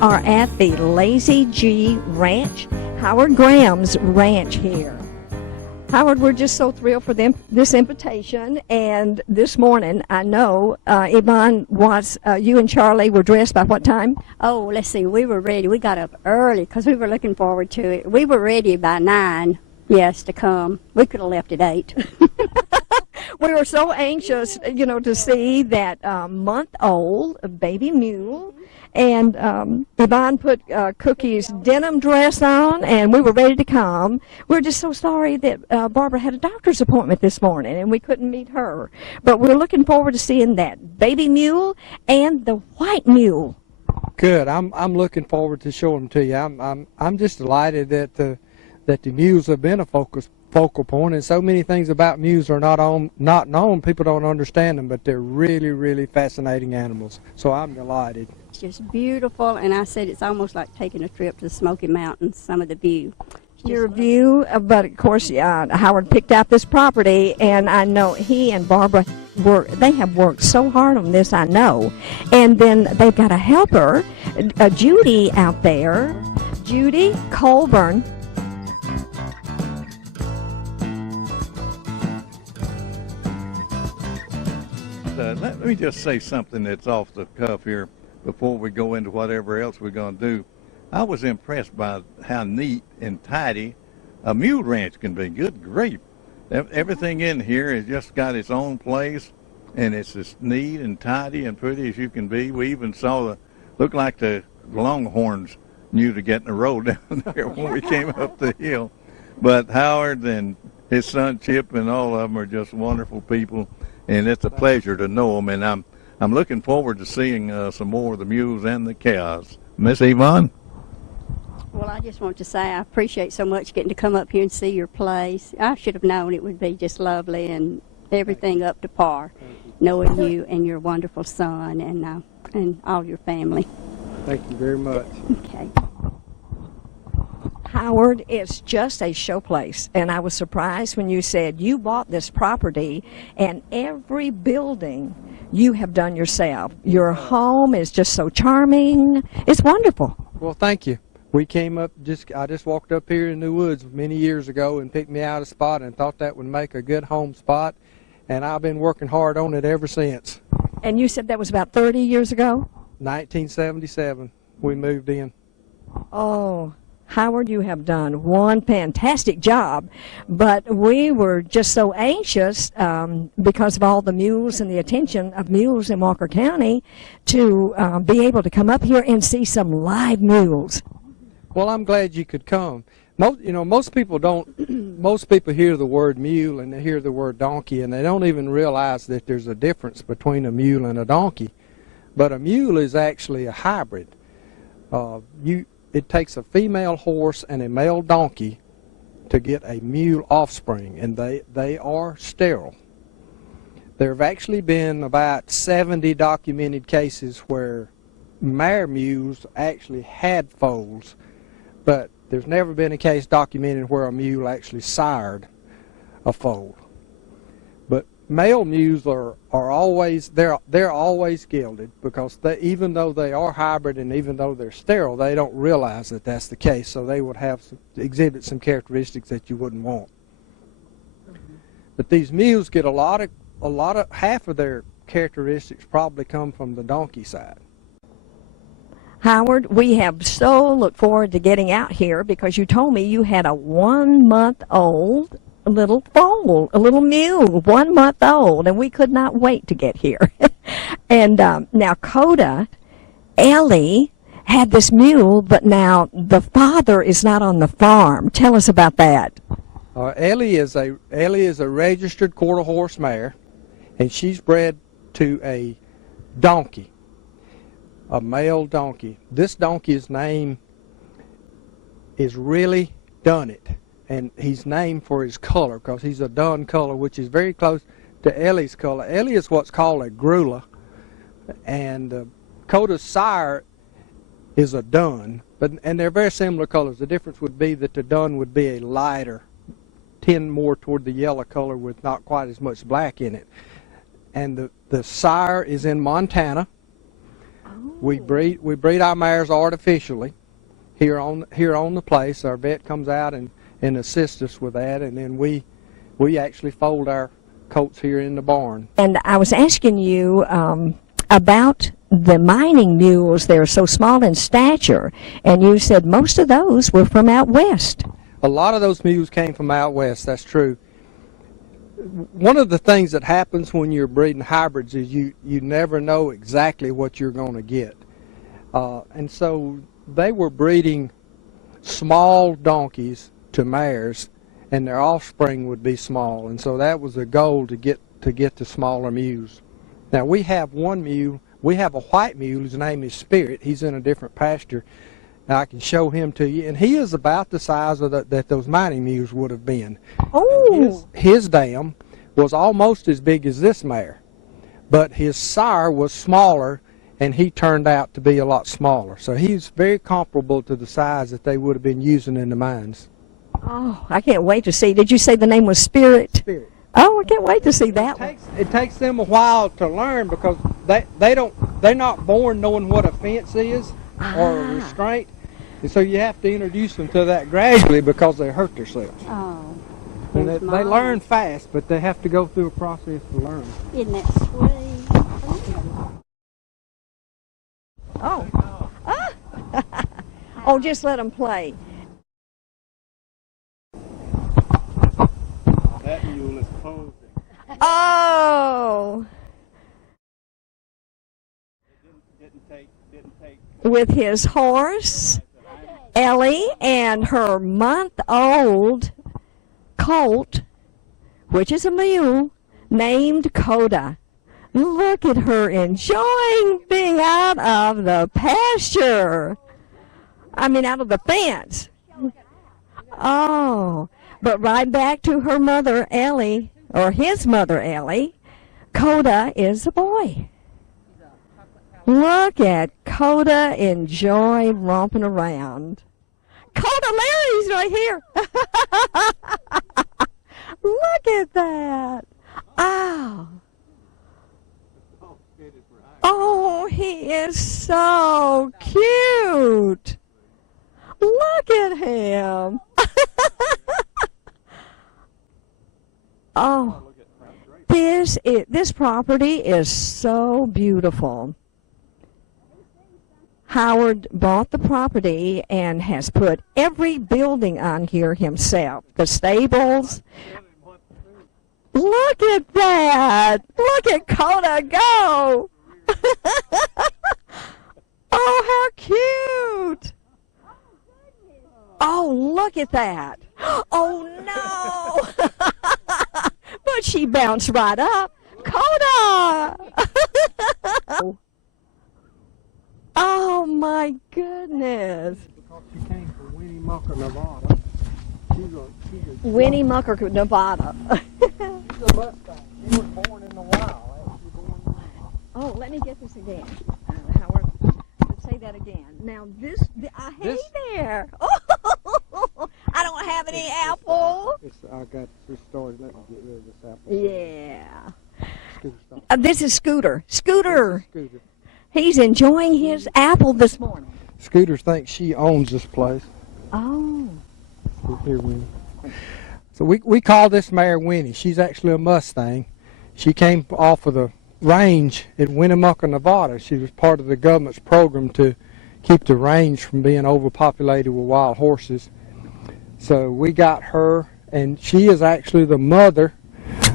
are at the LazyG Ranch, Howard Graham's ranch here. Howard, we're just so thrilled for this invitation, and this morning, I know, Yvonne, you and Charlie were dressed by what time? Oh, let's see, we were ready. We got up early because we were looking forward to it. We were ready by 9, yes, to come. We could have left at 8. We were so anxious, you know, to see that month-old baby mule. And Yvonne put Cookie's denim dress on, and we were ready to come. We were just so sorry that Barbara had a doctor's appointment this morning, and we couldn't meet her. But we're looking forward to seeing that baby mule and the white mule. Good. I'm looking forward to showing them to you. I'm just delighted that the mules have been a focal point, and so many things about mules are not known. People don't understand them, but they're really, really fascinating animals. So I'm delighted. It's just beautiful, and I said it's almost like taking a trip to the Smoky Mountains, some of the view. Your view, but of course, Howard picked out this property, and I know he and Barbara they have worked so hard on this, I know. And then they've got a helper, Judy, out there. Judy Colburn. Let me just say something that's off the cuff here before we go into whatever else we're going to do. I was impressed by how neat and tidy a mule ranch can be. Good grief. Everything in here has just got its own place, and it's as neat and tidy and pretty as you can be. We even saw looked like the Longhorns knew to get in the road down there when we came up the hill. But Howard and his son Chip and all of them are just wonderful people. And it's a pleasure to know them, and I'm looking forward to seeing some more of the mules and the cows. Miss Yvonne? Well, I just want to say I appreciate so much getting to come up here and see your place. I should have known it would be just lovely and everything up to par, knowing you and your wonderful son and all your family. Thank you very much. Okay. Howard, it's just a showplace, and I was surprised when you said you bought this property and every building you have done yourself. Your home is just so charming. It's wonderful. Well, thank you. We came up, I just walked up here in the woods many years ago and picked me out a spot and thought that would make a good home spot, and I've been working hard on it ever since. And you said that was about 30 years ago? 1977, we moved in. Oh, Howard, you have done one fantastic job, but we were just so anxious because of all the mules and the attention of mules in Walker County to be able to come up here and see some live mules. Well, I'm glad you could come. Most people don't. Most people hear the word mule and they hear the word donkey, and they don't even realize that there's a difference between a mule and a donkey. But a mule is actually a hybrid. It takes a female horse and a male donkey to get a mule offspring, and they are sterile. There have actually been about 70 documented cases where mare mules actually had foals, but there's never been a case documented where a mule actually sired a foal. But male mules are always they're always gelded, because even though they are hybrid and even though they're sterile, they don't realize that that's the case. So they would exhibit some characteristics that you wouldn't want. But these mules get half of their characteristics probably come from the donkey side. Howard, we have so looked forward to getting out here because you told me you had a 1-month-old little foal, a little mule, 1 month old, and we could not wait to get here. And now Coda, Ellie, had this mule, but now the father is not on the farm. Tell us about that. Ellie is a registered quarter horse mare, and she's bred to a donkey, a male donkey. This donkey's name is really Dunnett. And he's named for his color because he's a dun color, which is very close to Ellie's color. Ellie is what's called a grula, and Coda's sire is a dun, and they're very similar colors. The difference would be that the dun would be a lighter, tend more toward the yellow color with not quite as much black in it. And the sire is in Montana, We breed our mares artificially here on the place. Our vet comes out and assists us with that, and then we actually fold our colts here in the barn. And I was asking you about the mining mules. They're so small in stature, and you said most of those were from out west. A lot of those mules came from out west, that's true. One of the things that happens when you're breeding hybrids is you never know exactly what you're going to get. And so they were breeding small donkeys to mares, and their offspring would be small. And so that was the goal, to get the smaller mules. Now we have one mule. We have a white mule. His name is Spirit. He's in a different pasture. Now I can show him to you, and he is about the size of that those mining mules would have been. Oh! His dam was almost as big as this mare, but his sire was smaller, and he turned out to be a lot smaller. So he's very comparable to the size that they would have been using in the mines. Oh, I can't wait to see. Did you say the name was Spirit? Spirit. Oh, I can't wait to see that one. It takes them a while to learn, because they're not born knowing what a fence is or a restraint. And so you have to introduce them to that gradually, because they hurt themselves. Oh. And they learn fast, but they have to go through a process to learn. Isn't that sweet? Oh. Ah. Oh, just let them play. That mule is posing. Oh. Didn't take. With his horse, Ellie, and her month-old colt, which is a mule, named Coda. Look at her enjoying being out of the pasture. I mean, out of the fence. Oh, but right back to her mother, Ellie, or his mother, Ellie. Coda is a boy. Look at Coda enjoy romping around. Coda Larry's right here. Look at that. Oh. Oh, he is so cute. Look at him. Oh, this property is so beautiful. Howard bought the property and has put every building on here himself. The stables. Look at that. Look at Coda go. Oh, how cute. Oh, look at that. Oh, no. But she bounced right up. Coda. Oh, my goodness. Because she came from Winnemucca, Nevada. Winnemucca, Nevada. She's a Mustang. She was born in the wild. Oh, let me get this again. Howard, say that again. Now, hey there. Oh, I don't have any apple. I got this started. Let me get rid of this apple. Yeah. This is Scooter. Scooter. Scooter. He's enjoying his apple this morning. Scooter thinks she owns this place. Oh. Here, Winnie. So we call this mare Winnie. She's actually a Mustang. She came off of the range at Winnemucca, Nevada. She was part of the government's program to keep the range from being overpopulated with wild horses. So we got her, and she is actually the mother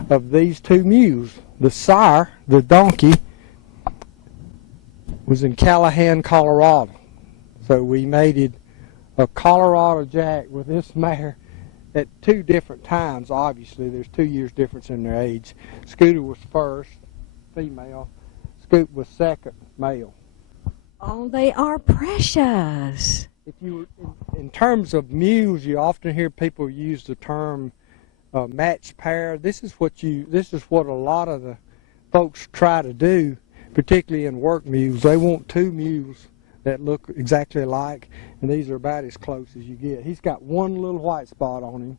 of these two mules. The sire, the donkey, was in Callahan, Colorado. So we mated a Colorado Jack with this mare at two different times. Obviously, there's 2 years difference in their age. Scooter was first, female. Scoot was second, male. Oh, they are precious. If you, in terms of mules, you often hear people use the term matched pair. This is what a lot of the folks try to do, particularly in work mules. They want two mules that look exactly alike, and these are about as close as you get. He's got one little white spot on him,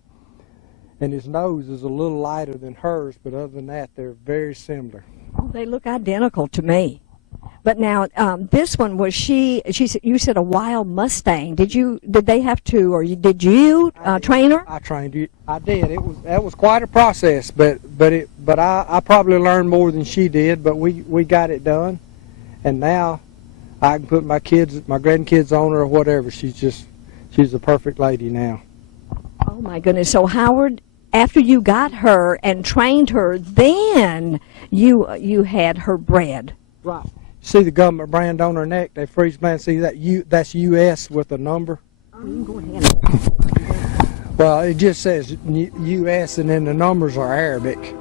and his nose is a little lighter than hers, but other than that, they're very similar. Oh, they look identical to me. But now, this one was you said a wild Mustang. Did they have to, or did you train her? I trained her. I did. That was quite a process, but I probably learned more than she did. But we got it done, and now I can put my grandkids on her or whatever. She's a perfect lady now. Oh my goodness! So Howard, after you got her and trained her, then you had her bred. Right. See the government brand on her neck? They freeze brand. See that that's U.S. with a number. Go ahead. Well, it just says U.S. and then the numbers are Arabic.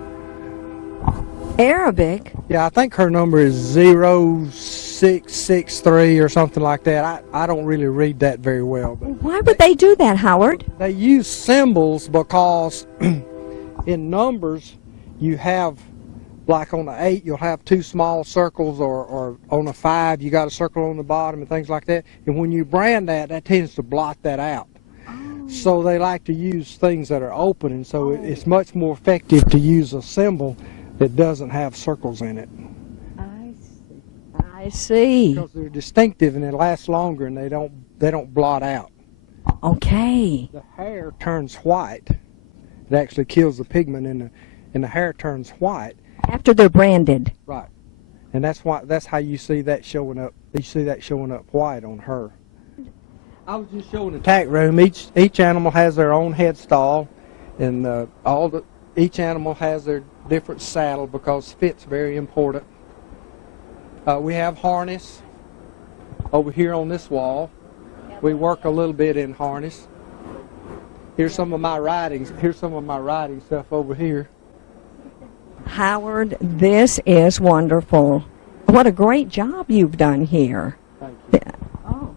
Arabic? Yeah, I think her number is 0663 or something like that. I don't really read that very well. But why would they do that, Howard? They use symbols because in numbers you have, like on the 8 you'll have 2 small circles, or on a 5 you got a circle on the bottom and things like that. And when you brand that tends to blot that out. So they like to use things that are open, and so it's much more effective to use a symbol that doesn't have circles in it. I see. Because they're distinctive and they last longer, and they don't blot out. Okay. The hair turns white. It actually kills the pigment and the hair turns white after they're branded. Right. And that's how you see that showing up. You see that showing up white on her. I was just showing the tack room. Each animal has their own head stall, and each animal has their different saddle because fit's very important. We have harness over here on this wall. We work a little bit in harness. Here's some of my riding stuff over here. Howard, this is wonderful. What a great job you've done here. Thank you. Oh,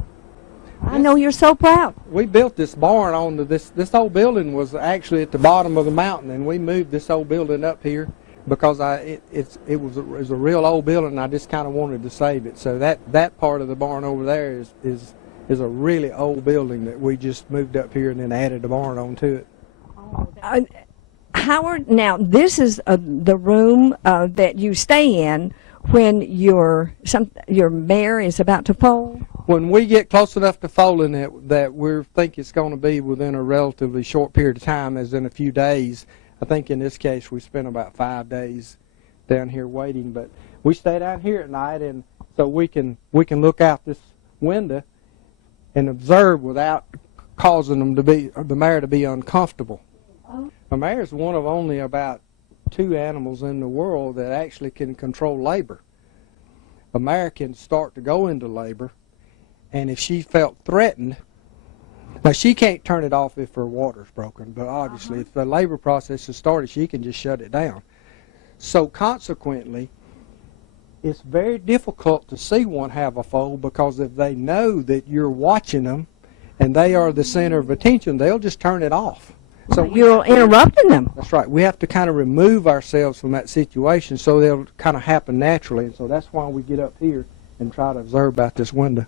I know you're so proud. We built this barn on this old building was actually at the bottom of the mountain, and we moved this old building up here because it was a real old building, and I just kind of wanted to save it. So that part of the barn over there is a really old building that we just moved up here and then added the barn onto it. Howard, now this is the room that you stay in when your mare is about to foal. When we get close enough to foaling that we think it's going to be within a relatively short period of time, as in a few days. I think in this case we spent about 5 days down here waiting, but we stay down here at night, and so we can look out this window and observe without causing the mare to be uncomfortable. A mare is one of only about 2 animals in the world that actually can control labor. A mare can start to go into labor, and if she felt threatened, now she can't turn it off if her water's broken, but obviously if the labor process has started, she can just shut it down. So consequently, it's very difficult to see one have a foal, because if they know that you're watching them and they are the center of attention, they'll just turn it off. So you're interrupting them. That's right. We have to kind of remove ourselves from that situation so they'll kind of happen naturally. And so that's why we get up here and try to observe out this window.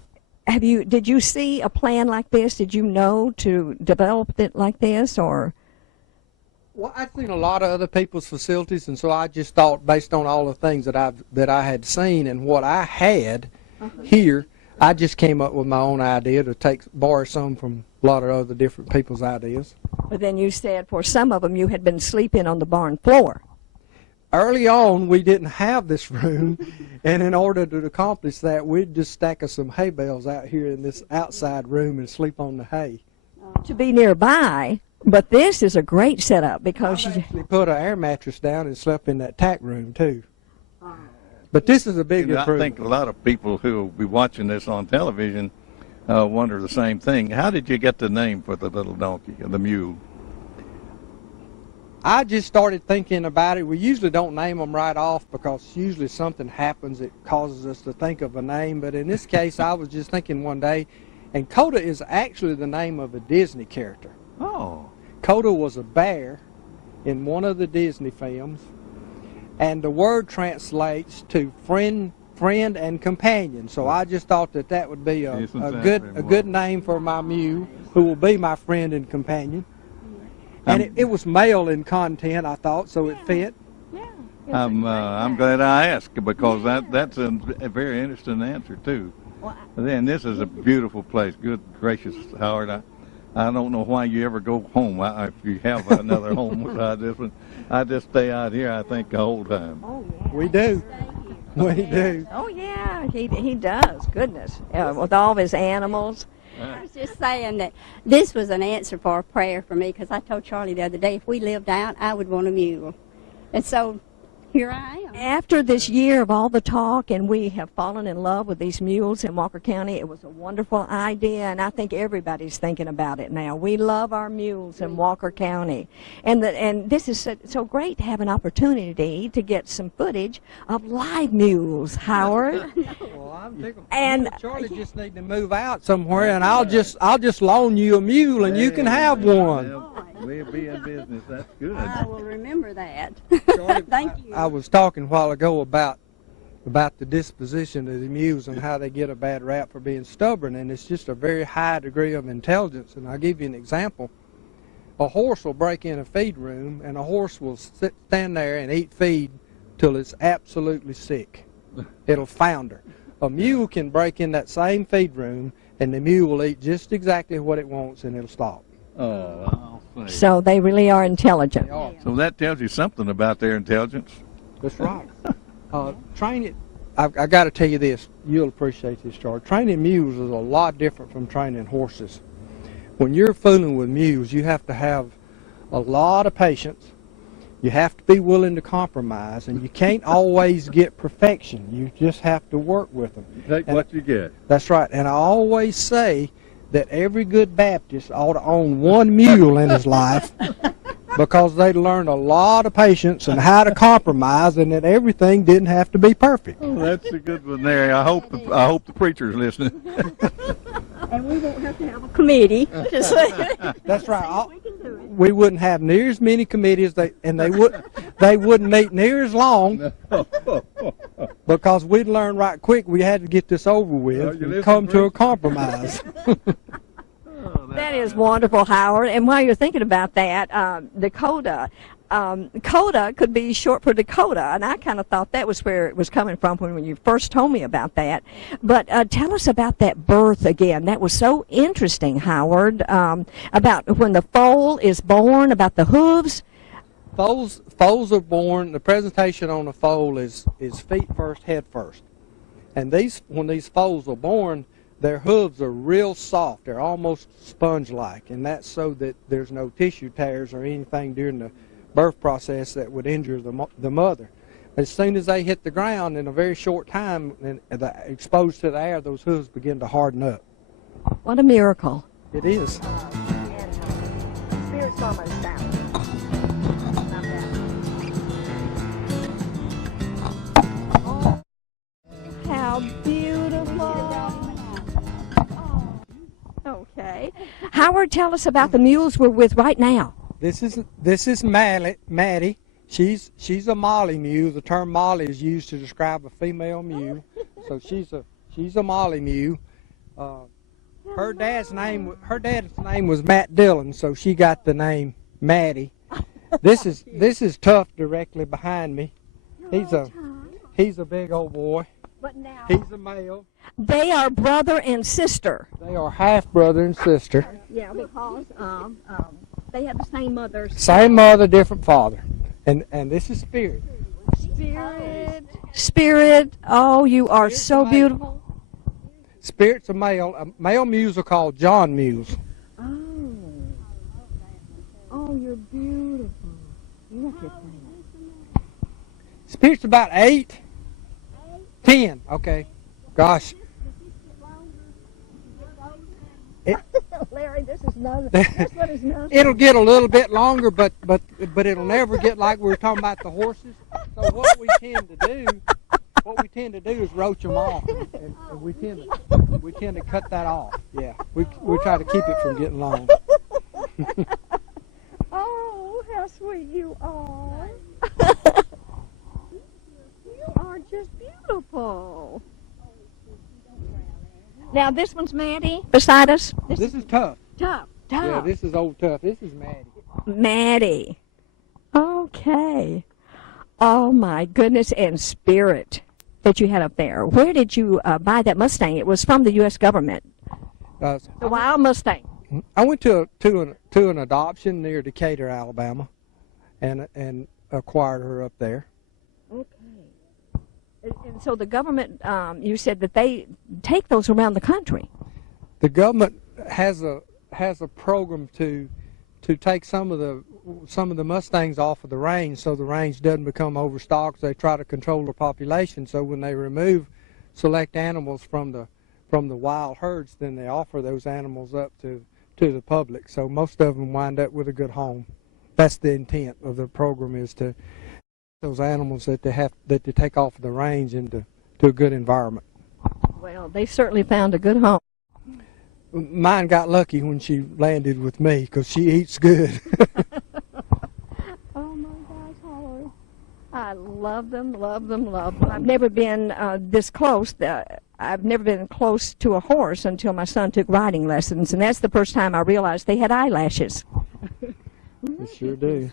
Did you see a plan like this? Did you know to develop it like this, or? Well, I've seen a lot of other people's facilities, and so I just thought, based on all the things that I had seen and what I had here, I just came up with my own idea to borrow some from a lot of other different people's ideas. But then you said for some of them you had been sleeping on the barn floor. Early on, we didn't have this room, and in order to accomplish that, we'd just stack us some hay bales out here in this outside room and sleep on the hay. To be nearby, but this is a great setup because I actually put an air mattress down and slept in that tack room too. But this is a big improvement. I think a lot of people who will be watching this on television wonder the same thing. How did you get the name for the little donkey, or the mule? I just started thinking about it. We usually don't name them right off because usually something happens that causes us to think of a name. But in this case, I was just thinking one day, and Coda is actually the name of a Disney character. Oh. Coda was a bear in one of the Disney films, and the word translates to friend and companion. So I just thought that would be a good name for my mule, who will be my friend and companion. And it was male in content, I thought, so it fit. Yeah. I'm glad I asked because that's a very interesting answer too. Well, Then this is a beautiful place. Good gracious, Howard. I don't know why you ever go home. If you have another home besides this one, I just stay out here. I think the whole time. oh yeah. We do. We do. Oh yeah, he does. Goodness, with all of his animals. I was just saying that this was an answer for a prayer for me because I told Charlie the other day if we lived out, I would want a mule. And so here I am. After this year of all the talk, and we have fallen in love with these mules in Walker County, it was a wonderful idea, and I think everybody's thinking about it now. We love our mules in Walker County, and this is so great to have an opportunity to get some footage of live mules, Howard. Well, I'm thinking, And- you and Charlie just need to move out somewhere, and I'll just loan you a mule, and you can have one. We'll be in business. That's good. I will remember that. Charlie, Thank you. I was talking a while ago about the disposition of the mules and how they get a bad rap for being stubborn, and it's just a very high degree of intelligence. And I'll give you an example. A horse will break in a feed room, and a horse will stand there and eat feed till it's absolutely sick. It'll founder. A mule can break in that same feed room, and the mule will eat just exactly what it wants, and it'll stop. Oh, I'll say. So they really are intelligent. They are. So that tells you something about their intelligence. That's right. Training, I got to tell you this. You'll appreciate this, Charlie. Training mules is a lot different from training horses. When you're fooling with mules, you have to have a lot of patience. You have to be willing to compromise, and you can't always get perfection. You just have to work with them. Take what you get. That's right. And I always say that every good Baptist ought to own one mule in his life because they learned a lot of patience and how to compromise, and that everything didn't have to be perfect. Oh, that's a good one there. I hope the preacher's listening. And we won't have to have a committee. That's right. We wouldn't have near as many committees, and they wouldn't meet near as long because we'd learn right quick we had to get this over with and come to a compromise. That is wonderful, Howard. And while you're thinking about that, Dakota, Coda could be short for Dakota, and I kind of thought that was where it was coming from when you first told me about that. But tell us about that birth again. That was so interesting, Howard, about when the foal is born, about the hooves. Foals are born. The presentation on a foal is feet first, head first. And when these foals are born, their hooves are real soft. They're almost sponge-like, and that's so that there's no tissue tears or anything during the birth process that would injure the mother. As soon as they hit the ground, in a very short time, and exposed to the air, those hooves begin to harden up. What a miracle. It is. Spirit's almost down. Oh, how beautiful. Okay. Howard, tell us about the mules we're with right now. This is Maddie. She's a Molly mule. The term Molly is used to describe a female mule. So she's a Molly mule. Her dad's name was Matt Dillon, so she got the name Maddie. This is Tough directly behind me. He's a big old boy. But now He's a male. they are brother and sister. They are half brother and sister. Yeah, because they have the same mother. Same mother, different father. And this is Spirit. Spirit. Oh, you are so beautiful. Spirit's a male. Male mules are called John mules. Oh, you're beautiful. Look at that. Spirit's about 8, 10. Okay. Gosh. Larry, this is nothing. This one is nothing. It'll get a little bit longer, but it'll never get like we were talking about the horses. So what we tend to do is roach them off, and we tend to cut that off. Yeah, we try to keep it from getting long. Oh, how sweet you are. You are just beautiful. Now this one's Maddie beside us. This is Tough. Tough. Yeah, this is old Tough. This is Maddie. Maddie. Okay. Oh my goodness, and Spirit that you had up there. Where did you buy that Mustang? It was from the U.S. government. The wild Mustang. I went to an adoption near Decatur, Alabama, and acquired her up there. Okay. And so the government, you said that they take those around the country. The government has a program to take some of the Mustangs off of the range, so the range doesn't become overstocked. They try to control the population. So when they remove select animals from the wild herds, then they offer those animals up to the public. So most of them wind up with a good home. That's the intent of the program, is to those animals that they take off of the range into a good environment. Well, they certainly found a good home. Mine got lucky when she landed with me, because she eats good. Oh my gosh, Howard. I love them, love them, love them. I've never been this close. I've never been close to a horse until my son took riding lessons, and that's the first time I realized they had eyelashes. They sure do.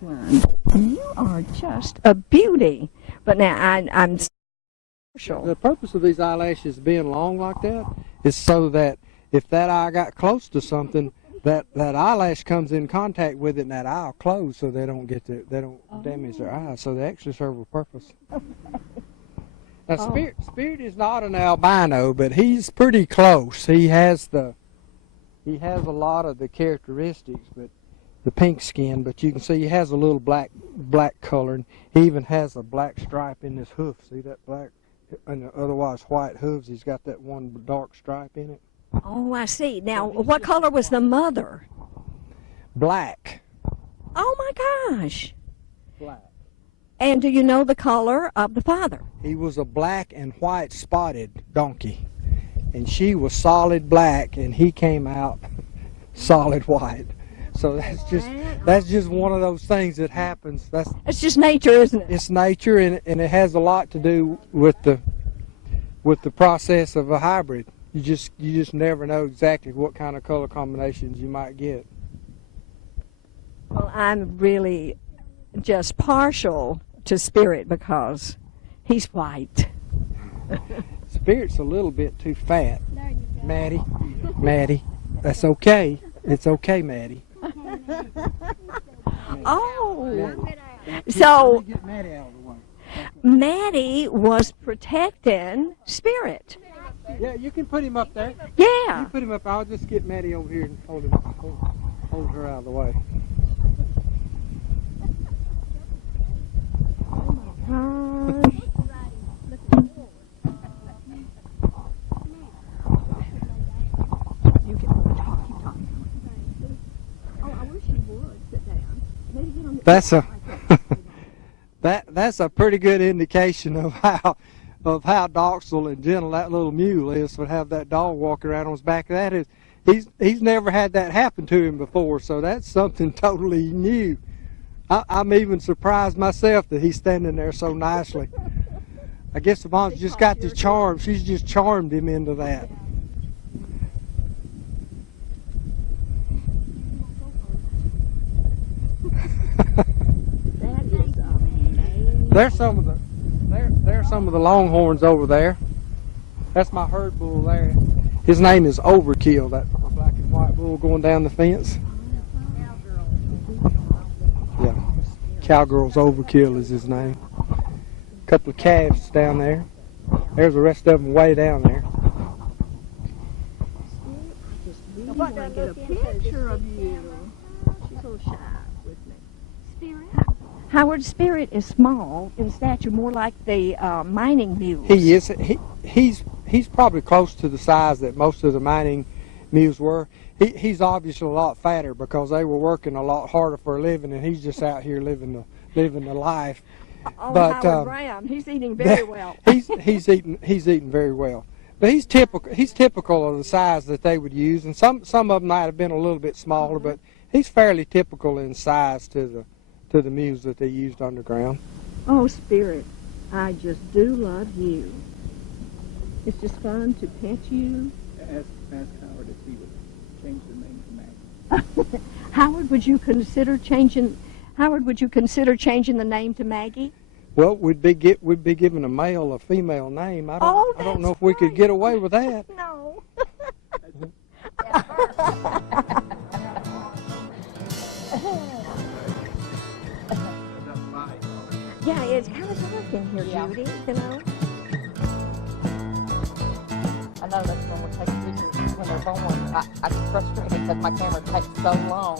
You are just a beauty. But now I'm partial. The purpose of these eyelashes being long like that is so that if that eye got close to something, that eyelash comes in contact with it, and that eye will close, so they don't damage their eyes. So they actually serve a purpose. Now, Spirit is not an albino, but he's pretty close. He has a lot of the characteristics, but the pink skin. But you can see he has a little black color, and he even has a black stripe in his hoof. See that black and the otherwise white hooves? He's got that one dark stripe in it. Oh, I see. Now, what color was the mother? Black. Oh my gosh. Black. And do you know the color of the father? He was a black and white spotted donkey, and she was solid black, and he came out solid white. So that's just one of those things that happens. It's just nature, isn't it? It's nature, and it has a lot to do with the process of a hybrid. You just never know exactly what kind of color combinations you might get. Well, I'm really just partial to Spirit because he's white. Spirit's a little bit too fat. Maddie, that's okay. It's okay, Maddie. Oh, so Get Maddie out of the way. Maddie was protecting Spirit. Yeah, you can put him up there. Yeah. You put him up. I'll just get Maddie over here and hold her out of the way. That's a pretty good indication of how docile and gentle that little mule is, to have that dog walking around on his back. He's never had that happen to him before, so that's something totally new. I'm even surprised myself that he's standing there so nicely. I guess the mom's just got the charm. She's just charmed him into that. There's some of the longhorns over there. That's my herd bull there. His name is Overkill, that black and white bull going down the fence. Yeah, Cowgirl's Overkill is his name. A couple of calves down there. There's the rest of them way down there. I get a picture of you. She's a little shy with me. Spirit. Howard, Spirit is small in stature, more like the mining mules. He is. He's probably close to the size that most of the mining mules were. He's obviously a lot fatter because they were working a lot harder for a living, and he's just out here living the life. Oh, but Howard Brown, he's eating very well. he's eating very well. But he's typical of the size that they would use, and some of them might have been a little bit smaller, but he's fairly typical in size to the mules that they used underground. Oh, Spirit, I just do love you. It's just fun to pet you. Ask Howard if he would change the name to Maggie. Howard, would you consider changing the name to Maggie? Well, we'd be giving a male a female name. I don't know if we could get away with that. No. Yeah, it's kind of dark in here, Judy, you know. I know that's when we're taking pictures when they're born. I get frustrated because my camera takes so long.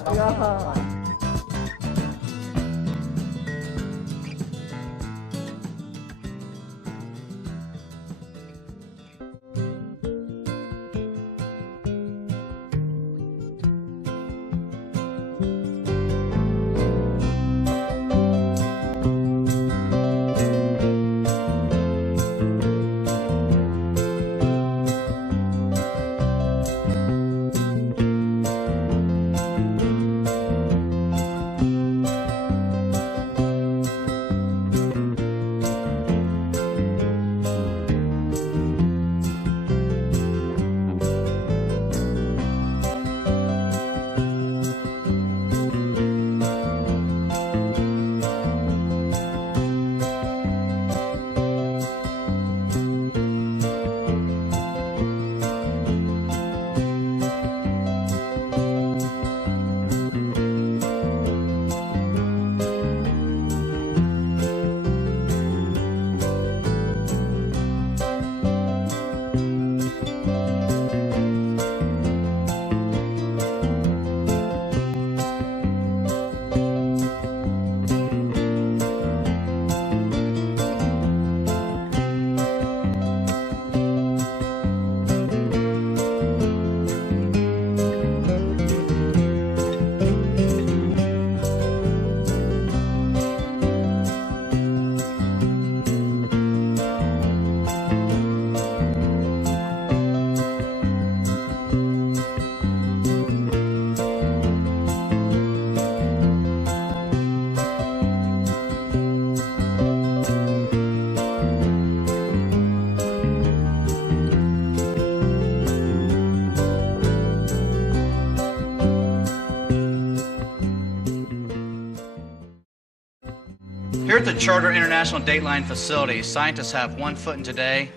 Here at the Charter International Dateline facility, scientists have 1 foot in today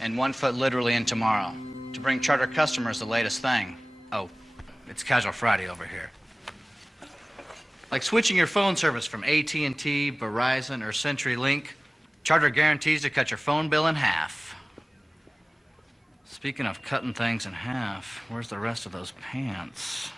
and 1 foot literally in tomorrow to bring Charter customers the latest thing. Oh, it's Casual Friday over here. Like switching your phone service from AT&T, Verizon, or CenturyLink, Charter guarantees to cut your phone bill in half. Speaking of cutting things in half, where's the rest of those pants?